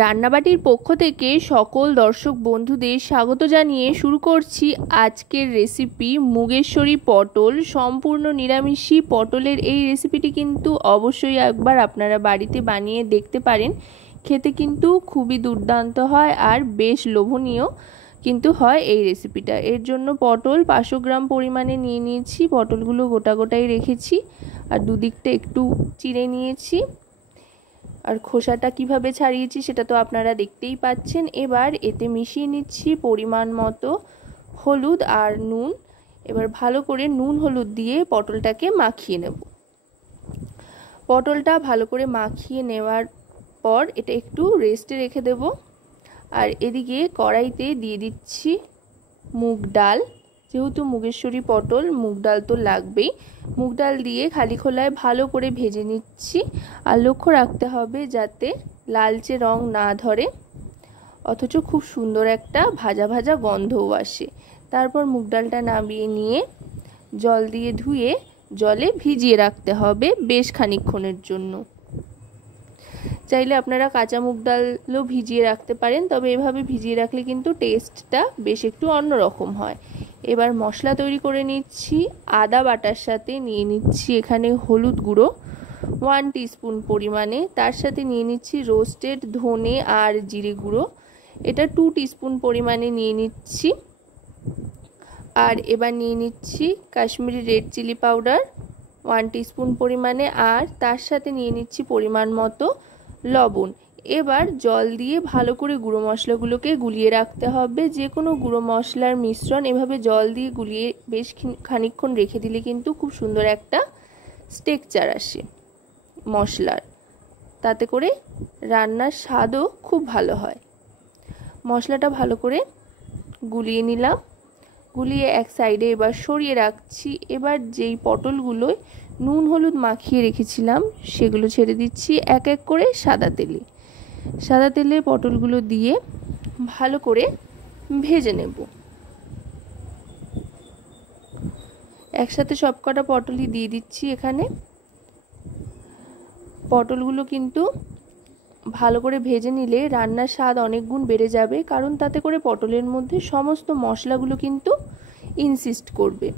রান্নাবাটির পক্ষ থেকে সকল দর্শক বন্ধুদের স্বাগত জানিয়ে শুরু করছি আজকের রেসিপি মুগেশ্বরী পটল। সম্পূর্ণ নিরামিষী পটলের এই রেসিপিটি কিন্তু অবশ্যই একবার আপনারা বাড়িতে বানিয়ে দেখতে পারেন। খেতে কিন্তু খুবই দুর্দান্ত হয় আর বেশ লোভনীয় কিন্তু হয় এই রেসিপিটা। এর জন্য পটল 500 গ্রাম পরিমাণে নিয়ে নিয়েছি। পটলগুলো গোটা গোটাই রেখেছি আর দুদিকটা একটু চিড়ে নিয়েছি। আর খোসাটা কিভাবে ছাড়িয়েছি সেটা তো আপনারা দেখতেই পাচ্ছেন। এবার এতে মিশিয়ে নিচ্ছি পরিমাণ মতো হলুদ আর নুন। এবার ভালো করে নুন হলুদ দিয়ে পটলটাকে মাখিয়ে নেব। পটলটা ভালো করে মাখিয়ে নেওয়ার পর এটা একটু রেস্টে রেখে দেব। আর এদিকে কড়াইতে দিয়ে দিচ্ছি মুগ ডাল। যেহেতু মুগেশ্বরী পটল, মুগ ডাল তো লাগবেই। মুগ ডাল দিয়ে খালি খোলায় ভালো করে ভেজে নিচ্ছি। আর লক্ষ্য রাখতে হবে যাতে লালচে রং না ধরে, অথচ খুব সুন্দর একটা ভাজা ভাজা গন্ধও আসে। তারপর মুগ ডালটা নামিয়ে নিয়ে জল দিয়ে ধুয়ে জলে ভিজিয়ে রাখতে হবে বেশ খানিকক্ষণের জন্য। চাইলে আপনারা কাঁচা মুগ ডালও ভিজিয়ে রাখতে পারেন, তবে এভাবে ভিজিয়ে রাখলে কিন্তু টেস্টটা বেশ একটু অন্যরকম হয়। এবার মশলা তৈরি করে নিচ্ছি। আদা বাটার সাথে নিয়ে নিচ্ছি এখানে হলুদ গুঁড়ো 1 টিস্পুন পরিমাণে, তার সাথে নিয়ে নিচ্ছি রোস্টেড ধনে আর জিরে গুঁড়ো, এটা 2 টিস্পুন পরিমাণে নিয়ে নিচ্ছি। আর এবার নিয়ে নিচ্ছি Kashmiri red chili powder 1 teaspoon পরিমাণে, আর তার সাথে নিয়ে নিচ্ছি পরিমাণ মতো লবণ। এবার জল দিয়ে ভালো করে গুঁড়ো মশলাগুলোকে গুলিয়ে রাখতে হবে। যে কোনো গুঁড়ো মশলার মিশ্রণ এভাবে জল দিয়ে গুলিয়ে বেশ খানিকক্ষণ রেখে দিলে কিন্তু খুব সুন্দর একটা টেক্সচার আসে মশলার, তাতে করে রান্নার স্বাদও খুব ভালো হয়। মশলাটা ভালো করে গুলিয়ে নিলাম। গুলিয়ে এক সাইডে এবার সরিয়ে রাখছি। এবার যেই পটলগুলোয় নুন হলুদ মাখিয়ে রেখেছিলাম সেগুলো ছেড়ে দিচ্ছি এক এক করে সাদা তেলে। সাদা তেলে পটলগুলো দিয়ে ভালো করে ভেজে নেব। একসাথে সবকটা পটলই দিয়ে দিচ্ছি এখানে। পটলগুলো কিন্তু ভালো করে ভেজে নিলে রান্নার স্বাদ অনেক গুণ বেড়ে যাবে, কারণ তাতে করে পটলের মধ্যে সমস্ত মশলাগুলো কিন্তু ইনসিস্ট করবে।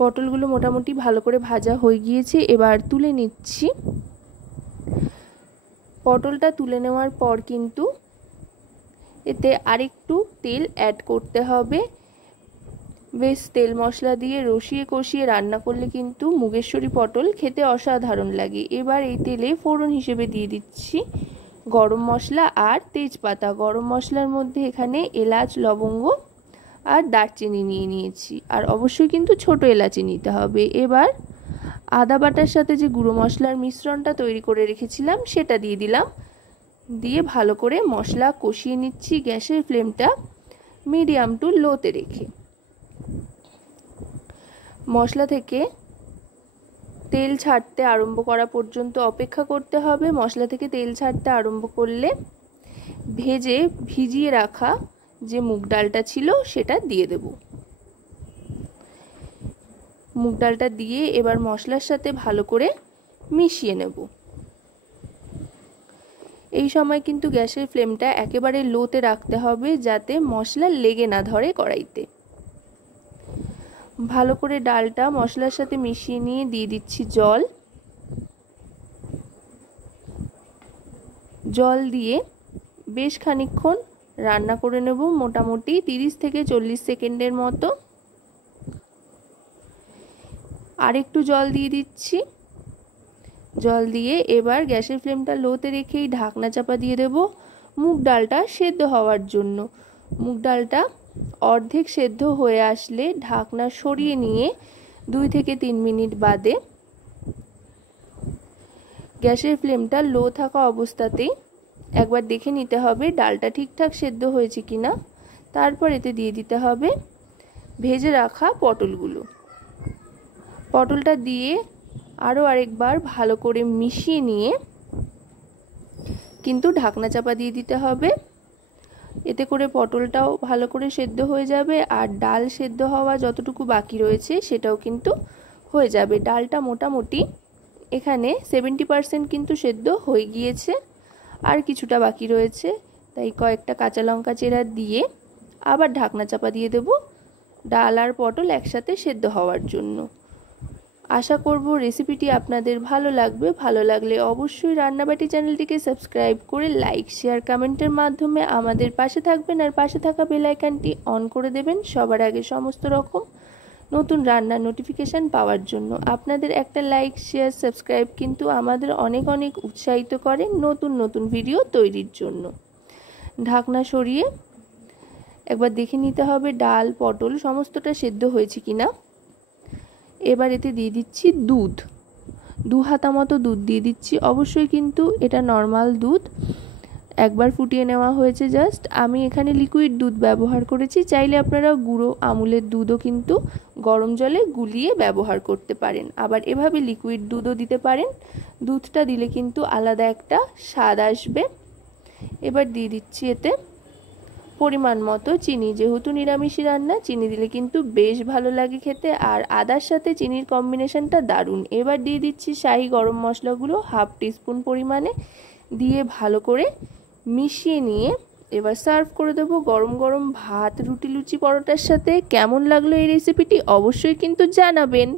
পটলগুলো মোটামুটি ভালো করে ভাজা হয়ে গিয়েছে, এবার তুলে নিচ্ছি। পটলটা তুলে নেওয়ার পর কিন্তু এতে আরেকটু তেল অ্যাড করতে হবে। বেশ তেল মশলা দিয়ে রসিয়ে কষিয়ে রান্না করলে কিন্তু মুগেশ্বরী পটল খেতে অসাধারণ লাগে। এবার এই তেলে ফোড়ন হিসেবে দিয়ে দিচ্ছি গরম মশলা আর তেজপাতা। গরম মশলার মধ্যে এখানে এলাচ, লবঙ্গ আর দারচিনি নিয়ে নিয়েছি, আর অবশ্যই কিন্তু ছোট এলাচি নিতে হবে। এবার আদা বাটার সাথে যে গুঁড়ো মশলার মিশ্রণটা তৈরি করে রেখেছিলাম সেটা দিয়ে দিলাম। দিয়ে ভালো করে মশলা কষিয়ে নিচ্ছি গ্যাসের ফ্লেমটা মিডিয়াম টু লোতে রেখে। মশলা থেকে তেল ছাড়তে আরম্ভ করা পর্যন্ত অপেক্ষা করতে হবে। মশলা থেকে তেল ছাড়তে আরম্ভ করলে ভিজিয়ে রাখা যে মুগ ডালটা ছিল সেটা দিয়ে দেব। মুগ ডালটা দিয়ে এবার মশলার সাথে ভালো করে মিশিয়ে নেব। এই সময় কিন্তু গ্যাসের ফ্লেমটা একেবারে লোতে রাখতে হবে যাতে মশলা লেগে না ধরে কড়াইতে। ভালো করে ডালটা মশলার সাথে মিশিয়ে নিয়ে দিয়ে দিচ্ছি জল। জল দিয়ে বেশ খানিকক্ষণ রান্না করে নেব, মোটামুটি 30 থেকে 40 সেকেন্ডের মতো। আর একটু জল দিয়ে দিচ্ছি। জল দিয়ে এবার গ্যাসের ফ্লেমটা লোতে রেখেই ঢাকনা চাপা দিয়ে দেব মুগ ডালটা সেদ্ধ হওয়ার জন্য। মুগ ডালটা অর্ধেক সেদ্ধ হয়ে আসলে ঢাকনা সরিয়ে নিয়ে 2 থেকে 3 মিনিট বাদে গ্যাসের ফ্লেমটা লো থাকা অবস্থাতেই একবার দেখে নিতে হবে ডালটা ঠিকঠাক সেদ্ধ হয়েছে কিনা। তারপর এতে দিয়ে দিতে হবে ভেজে রাখা পটলগুলো। পটলটা দিয়ে আরও আরেকবার ভালো করে মিশিয়ে নিয়ে কিন্তু ঢাকনা চাপা দিয়ে দিতে হবে। এতে করে পটলটাও ভালো করে সেদ্ধ হয়ে যাবে আর ডাল সেদ্ধ হওয়া যতটুকু বাকি রয়েছে সেটাও কিন্তু হয়ে যাবে। ডালটা মোটামুটি এখানে 70% কিন্তু সেদ্ধ হয়ে গিয়েছে। আর কিছুটা বাকি রয়েছে, তাই কয়েকটা কাঁচা লঙ্কা চেরা দিয়ে আবার ঢাকনা চাপা দিয়ে দেব ডাল আর পটল একসাথে সেদ্ধ হওয়ার জন্য। আশা করব রেসিপিটি আপনাদের ভালো লাগবে। ভালো লাগলে অবশ্যই রান্নাবাটি চ্যানেলটিকে সাবস্ক্রাইব করে লাইক শেয়ার কমেন্টের মাধ্যমে আমাদের পাশে থাকবেন, আর পাশে থাকা বেল আইকনটি অন করে দেবেন সবার আগে সমস্ত রকম নতুন রান্নার নোটিফিকেশান পাওয়ার জন্য। আপনাদের একটা লাইক শেয়ার সাবস্ক্রাইব কিন্তু আমাদের অনেক অনেক উৎসাহিত করে নতুন নতুন ভিডিও তৈরির জন্য। ঢাকনা সরিয়ে একবার দেখে নিতে হবে ডাল পটল সমস্তটা সেদ্ধ হয়েছে কিনা। এবার এতে দিয়ে দিচ্ছি দুধ, 2 হাতা মতো দুধ দিয়ে দিচ্ছি। অবশ্যই কিন্তু এটা নর্মাল দুধ, একবার ফুটিয়ে নেওয়া হয়েছে জাস্ট। আমি এখানে লিকুইড দুধ ব্যবহার করেছি, চাইলে আপনারা গুঁড়ো আমুলের দুধও কিন্তু গরম জলে গুলিয়ে ব্যবহার করতে পারেন, আবার এভাবে লিকুইড দুধও দিতে পারেন। দুধটা দিলে কিন্তু আলাদা একটা স্বাদ আসবে। এবার দিয়ে দিচ্ছি এতে পরিমাণ মতো চিনি, যেহেতু নিরামিষি রান্না চিনি দিলে কিন্তু বেশ ভালো লাগে খেতে, আর আদার সাথে চিনির কম্বিনেশনটা দারুণ। এবার দিয়ে দিচ্ছি শাহি গরম মশলাগুলো 1/2 টিস্পুন পরিমাণে, দিয়ে ভালো করে মিশিয়ে নিয়ে এবার সার্ভ করে দেবো গরম গরম ভাত, রুটি, লুচি, পরোটার সাথে। কেমন লাগলো এই রেসিপিটি অবশ্যই কিন্তু জানাবেন।